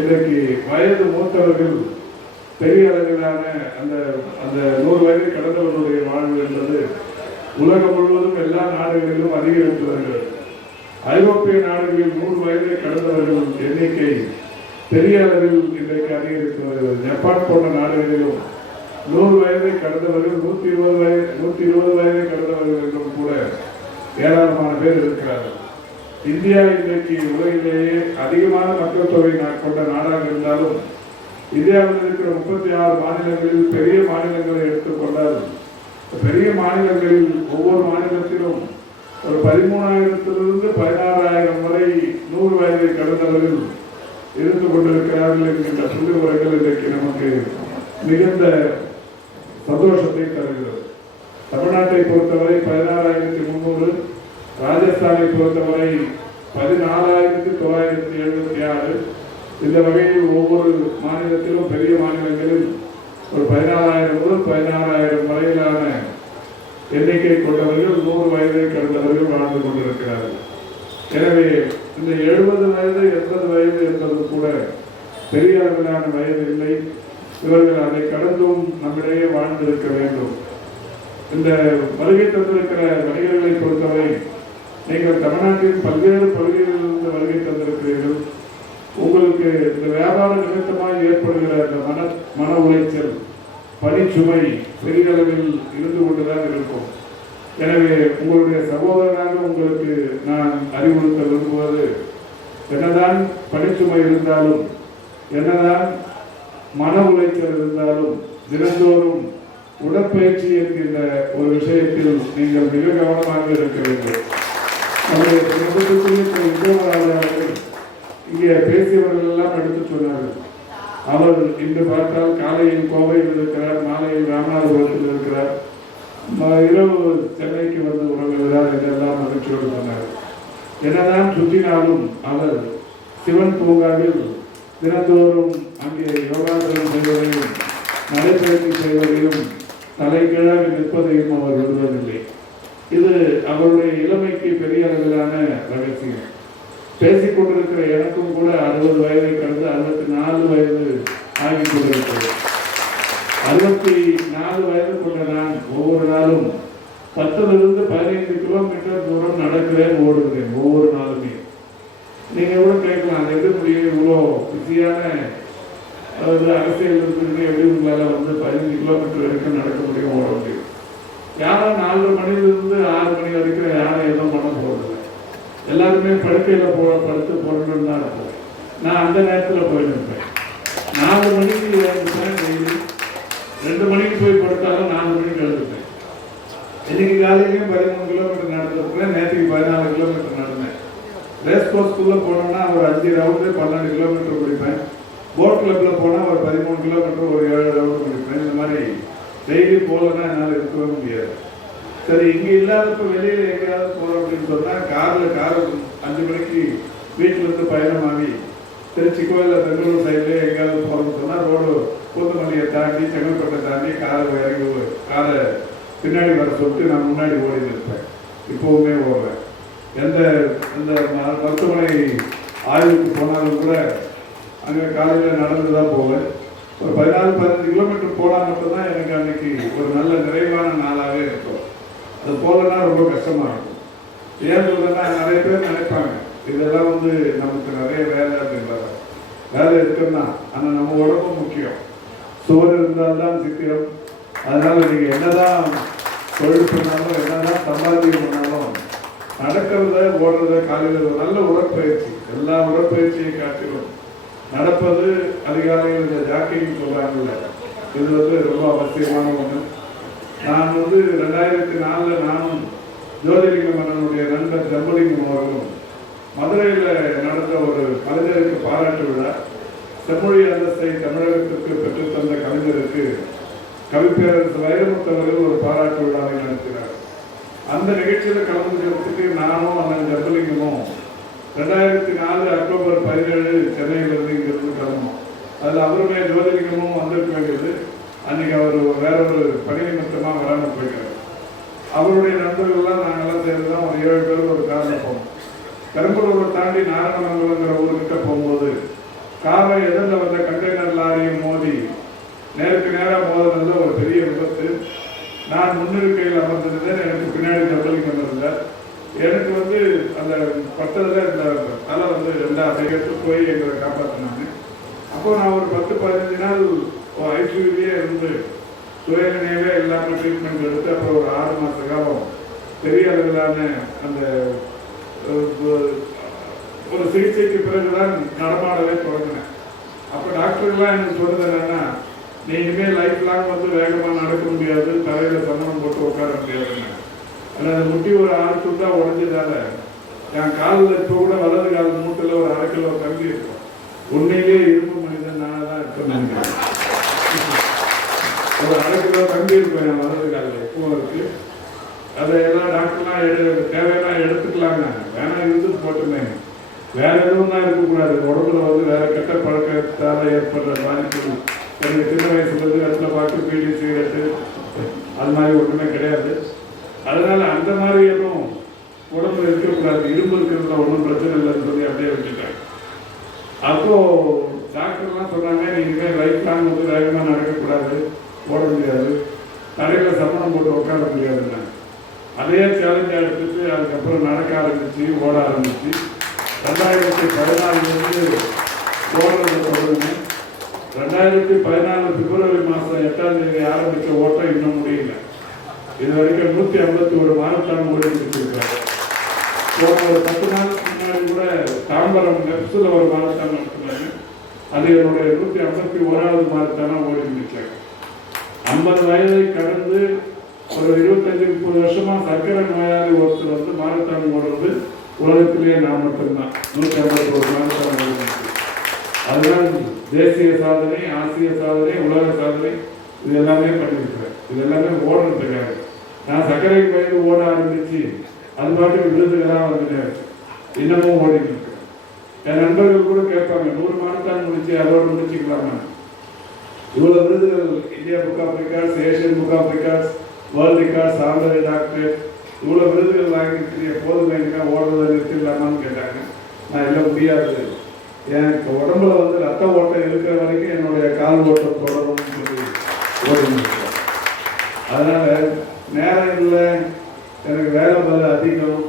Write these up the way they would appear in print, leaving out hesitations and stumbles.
இன்றைக்கு வயது மூத்தவர்கள் பெரிய அளவிலான அந்த அந்த 100 வயதை கடந்தவர்களுடைய வாழ்வு என்பது உலகம் முழுவதும் எல்லா நாடுகளிலும் அதிகரித்து வருகிறது. ஐரோப்பிய நாடுகளில் 100 வயதை கடந்தவர்கள் எண்ணிக்கை பெரிய அளவில் இன்றைக்கு அதிகரித்து வருகிறது. ஜப்பான் போன்ற நாடுகளிலும் 100 வயதை கடந்தவர்கள் 120 வயதை கடந்தவர்கள் என்றும் கூட ஏராளமான பேர் இருக்கிறார்கள். இந்தியா இன்றைக்கு உலகிலேயே அதிகமான மக்கள் தொகை கொண்ட நாடாக இருந்தாலும் இந்தியாவில் இருக்கிற 36 மாநிலங்களில் பெரிய மாநிலங்களை எடுத்துக்கொண்டால் பெரிய மாநிலங்களில் ஒவ்வொரு மாநிலத்திலும் ஒரு 13,000 to 16,000 வரை 100 வயதை கடந்தவர்கள் இருந்து கொண்டிருக்கிறார்கள் என்கின்ற புள்ளிவிவரங்கள் இன்றைக்கு நமக்கு மிகுந்த சந்தோஷத்தை தருகிறது. தமிழ்நாட்டை பொறுத்தவரை 16,300, ராஜஸ்தானை பொறுத்தவரை 14,976. இந்த வகையில் ஒவ்வொரு மாநிலத்திலும் பெரிய மாநிலங்களில் ஒரு 14,000 முதல் 16,000 வரையிலான எண்ணிக்கை கொண்டவர்கள் 100 வயதை கடந்தவர்கள் வாழ்ந்து கொண்டிருக்கிறார்கள். எனவே இந்த 70 வயது 80 வயது என்பது கூட பெரிய அளவிலான வயது இல்லை. இவர்கள் அதை கடந்தும் நம்மிடையே வாழ்ந்திருக்க வேண்டும். இந்த வருகை தந்திருக்கிற வணிகர்களை பொறுத்தவரை நீங்கள் தமிழ்நாட்டின் பல்வேறு பகுதிகளிலிருந்து வருகை தந்திருக்கிறீர்கள். உங்களுக்கு இந்த வியாபார நிமித்தமாக ஏற்படுகிற அந்த மன உளைச்சல், பணிச்சுமை பெரிய அளவில் இருந்து கொண்டுதான் இருக்கும். எனவே உங்களுடைய சகோதரனாக உங்களுக்கு நான் அறிவுறுத்த விரும்புவது, என்னதான் பணிச்சுமை இருந்தாலும், என்னதான் மன உளைச்சல் இருந்தாலும், தினந்தோறும் உடற்பயிற்சி என்கின்ற ஒரு விஷயத்தில் நீங்கள் மிக கவனமாக இருக்க வேண்டும். நம்முடைய இங்கே பேசியவர்கள் எல்லாம் எடுத்து சொன்னார்கள். அவர் இன்று பார்த்தால் காலையில் கோவையில் இருக்கிறார், மாலையில் ராமநாதபுரத்தில் இருக்கிறார், இரவு சென்னைக்கு வந்து உறங்குகிறார் என்றெல்லாம் மகிழ்ச்சியோடு சொன்னார். என்னதான் சுற்றினாலும் அவர் சிவன் பூங்காவில் தினந்தோறும் அங்கே யோகாசனம் செய்வதையும் நடைபயிற்சி செய்வதையும் தலைகீழாக நிற்பதையும் அவர் விடுவதில்லை. இது அவருடைய இளமைக்கு பெரிய அளவிலான ரகசியம். பேசிக் கொண்டிருக்கிற எனக்கும் கூட 60 வயதை கடந்து 64 வயது ஆகிக் கொண்டிருக்கிறது. 64 வயது கொண்ட நான் ஒவ்வொரு நாளும் 10 to 15 கிலோமீட்டர் தூரம் நடக்கிறேன், ஓடுகிறேன் ஒவ்வொரு நாளுமே. நீங்க கூட கேட்கலாம், அது எப்படி முடியும், இவ்வளோ பிஸியான அரசியல் இருக்கிறது, எப்படி உங்களால 15 கிலோமீட்டர் வரைக்கும் நடக்க முடியும், ஓட முடியும்? யாரும் 4 மணிலிருந்து 6 மணி வரைக்கும் யாரும் எதுவும் பண்ண போறதில்லை. எல்லாருமே படுக்கையில படுத்து போறணும்னு தான் இருப்போம். நான் அந்த நேரத்தில் போயிருப்பேன். 4 மணிக்கு எழுந்துப்பேன் டெய்லி. 2 மணிக்கு போய் படுத்தாலும் 4 மணிக்கு எழுதுப்பேன். இன்னைக்கு காலையிலையும் 13 கிலோமீட்டர் நடந்திருக்கிறேன். நேற்றுக்கு 14 கிலோமீட்டர் நடந்தேன். ரேஸ் கோர்ஸ்குள்ள போனோம்னா ஒரு 5 ரவுண்டு 12 கிலோமீட்டர் முடிப்பேன். போட் கிளப்ல போனால் ஒரு 13 கிலோமீட்டர் ஒரு 7 ரவுண்டு முடிப்பேன். இந்த மாதிரி டெய்லி போகலன்னா என்னால் இருக்கவே முடியாது. சரி, இங்கே இல்லாதப்ப வெளியில் எங்கேயாவது போகிறோம் அப்படின்னு சொன்னால் கார் 5 மணிக்கு வீட்டிலேருந்து பயணமாகி திருச்சி கோயிலில் பெங்களூர் சைட்லேயே எங்கேயாவது போகிறோம்னு சொன்னால் ரோடு பூந்தமல்லியை தாண்டி செங்கல்பட்டை தாண்டி காரை பின்னாடி வர சொல்லிட்டு நான் முன்னாடி ஓடி நிற்பேன். இப்போவுமே ஓடுறேன். எந்த மருத்துவமனை ஆய்வுக்கு போனாலும் கூட அங்கே காலையில் நடந்து தான் போவேன். ஒரு 14-15 கிலோமீட்டர் போனால் மட்டும்தான் எனக்கு அன்னைக்கு ஒரு நல்ல நிறைவான நாளாகவே இருக்கும். அது போகலன்னா ரொம்ப கஷ்டமாக இருக்கும். ஏன் சொல்றேன்னா, நிறைய பேர் நினைப்பாங்க இதெல்லாம் நமக்கு நிறைய வேலை அப்படின்றாங்க. வேலை இருக்குன்னா ஆனால் நம்ம உடம்பு முக்கியம். சுவர் இருந்தால்தான் சித்திரம். அதனால நீங்கள் என்னதான் தொழில் பண்ணாலும், என்னதான் சம்பாத்தியம் பண்ணாலும், நடக்கிறத ஓடுறத காலையில் ஒரு நல்ல உடற்பயிற்சி, எல்லா உடற்பயிற்சியை காட்டிலும் நடப்பது அதிகாலையில் இந்த ஜாக்கிங் சொல்றாங்கல்ல, இது ரொம்ப அவசியமான ஒன்று. நான் 2004 நானும் ஜோதிலிங்க மன்னனுடைய நண்பர் ஜம்பலிங்கம் அவர்களும் மதுரையில் நடந்த ஒரு கலைஞருக்கு பாராட்டு விழா, செம்மொழி அந்தஸ்தை தமிழகத்திற்கு பெற்றுத்தந்த கலைஞருக்கு கவிப்பேரரசு வைரமுத்தவர்கள் ஒரு பாராட்டு விழாவை நடத்தினார். அந்த நிகழ்ச்சியில் கலந்துக்கிறதுக்கு நானும் அந்த ஜம்பலிங்கமும் 2004 அக்டோபர் 17 சென்னையிலிருந்து இங்கிருந்து கிளம்பணும். அதில் அவருமே ஜோதிலிங்கமும் வந்திருக்க வேண்டியது. அன்னைக்கு அவர் வேற ஒரு பணி நிமித்தமாக வராமல் போயிட்டார். அவருடைய நண்பர்கள்லாம் நாங்கள்லாம் சேர்ந்து தான் ஒரு 7 பேர் ஒரு காரில் போனோம். பெரம்பலூரை தாண்டி நாராயணமங்கலங்கிற ஊர்கிட்ட போகும்போது காரை எதை இல்லை அதை எடுத்து போய் எங்களை காப்பாற்றினாங்க. அப்போ நான் ஒரு 10-15 நாள் ஐசியூலேயே இருந்து சுயநினைவே இல்லாமல் ட்ரீட்மெண்ட் எடுத்து அப்புறம் ஒரு 6 மாத காலம் பெரிய அளவிலான அந்த ஒரு சிகிச்சைக்கு பிறகுதான் நடமாடவே தொடங்கினேன். அப்போ டாக்டர்கள்லாம் எனக்கு சொன்னது என்னன்னா, நீ இனிமேல் லைஃப் லாங் வந்து வேகமாக நடக்க முடியாது, தலையில் சம்மணம் போட்டு உட்கார முடியாதுன்னு. அதில் அந்த முட்டி ஒரு 6 துண்டா உடஞ்சதால என் காலில் இப்போ கூட வலது கால் மூட்டில் ஒரு 1/2 கிலோ தங்கி இருக்கும். உண்மையிலேயே இரும்பு மனிதன் நான் தான் இருக்கேன்னு நினைக்கிறேன். ஒரு 1/2 கிலோ தங்கி இருக்கும் என் வலது காலில் எப்பவும் இருக்கு. அதையெல்லாம் டாக்டர்லாம் தேவையான எடுத்துக்கலாங்க, வேணா இருந்துட்டு போட்டுமே, வேற எதுவும் தான் இருக்கக்கூடாது. உடம்புல வந்து வேற கெட்ட பழக்கத்தால் ஏற்படுற பாதிப்பு எனக்கு சின்ன வயசுலேருந்து இடத்துல பார்த்து பீடி சிகரெட்டு அது மாதிரி ஒன்றுமே கிடையாது. அதனால அந்த மாதிரி எதுவும் உடம்புல இருக்கக்கூடாது, இரும்பு இருக்கிறதுல ஒன்றும் பிரச்சனை இல்லைன்னு சொல்லி அப்படியே வச்சுட்டேன். அப்போ டாக்டர்லாம் சொன்னாங்க, நீங்கள் லைஃப் லாங் வந்து வேகமாக நடக்கக்கூடாது, ஓட முடியாது, தலையில் சம்மணம் போட்டு உட்கார முடியாதுன்னாங்க. அதே சேலஞ்சாக எடுத்துட்டு அதுக்கப்புறம் நடக்க ஆரம்பிச்சு, ஓட ஆரம்பிச்சு 2014 ஓடுறத தொடங்கினேன். 2014 பிப்ரவரி மாதம் 8ஆம் தேதி ஆரம்பித்த ஓட்டம் இன்னும் முடியல. இது வரைக்கும் 151 மாரத்தான் ஓடி முடிச்சிருக்காரு. ஒரு 10 நாளுக்கு முன்னாடி கூட தாம்பரம் நெப்ஸில் ஒரு மாரத்தான் நடத்தினாங்க. அது என்னுடைய 151வது மாரத்தானாக ஓடி முடிச்சாங்க. 50 வயதை கடந்து ஒரு 25-30 வருஷமா சர்க்கரை நோயாளி ஒருத்தர் வந்து மாரத்தான் ஓடுறது உலகத்திலேயே நான் மட்டும்தான். 151 மாரத்தான் ஓடி. அதுதான் தேசிய சாதனை, ஆசிய சாதனை, உலக சாதனை, இது எல்லாமே பண்ணியிருக்கிறேன். இது எல்லாமே ஓடுறதுக்காக. நான் சர்க்கரை வயது ஓட ஆரம்பிச்சு அது பாட்டுக்கு விருதுகளாக வந்துட்டேன், இன்னமும் ஓடிட்டு இருக்கேன். என் நண்பர்கள் கூட கேட்பாங்க, 100 மாரத்தான் முடிச்சு அதோடு முடிச்சுக்கலாமா? இவ்வளோ விருதுகள், India book of records, Asian book of records, world records, already doctor, இவ்வளோ விருதுகள் வாங்கிட்டு போதும் எங்கன்னா ஓடுறதை நிறுத்திடலாமான்னு கேட்டாங்க. நான் இல்லை, முடியாது, எனக்கு உடம்புல வந்து ரத்த ஓட்டம் இருக்கிற வரைக்கும் என்னுடைய கால் ஓட்டம் தொடரும்னு சொல்லி ஓடி. அதனால நேரம் இல்லை, எனக்கு வேலை பல அதிகம்,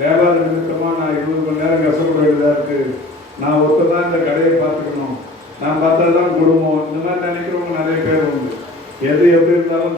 வியாபார நிமித்தமாக நான் 20 மணி நேரம் கஷ்டப்பட வேண்டியதாக இருக்குது, நான் ஒருத்தர் தான் இந்த கடையை பார்த்துக்கணும், நான் பார்த்தா தான் குடும்பம், இந்த மாதிரி நினைக்கிறவங்க நிறைய பேர் உண்டு. எது எப்படி இருந்தாலும்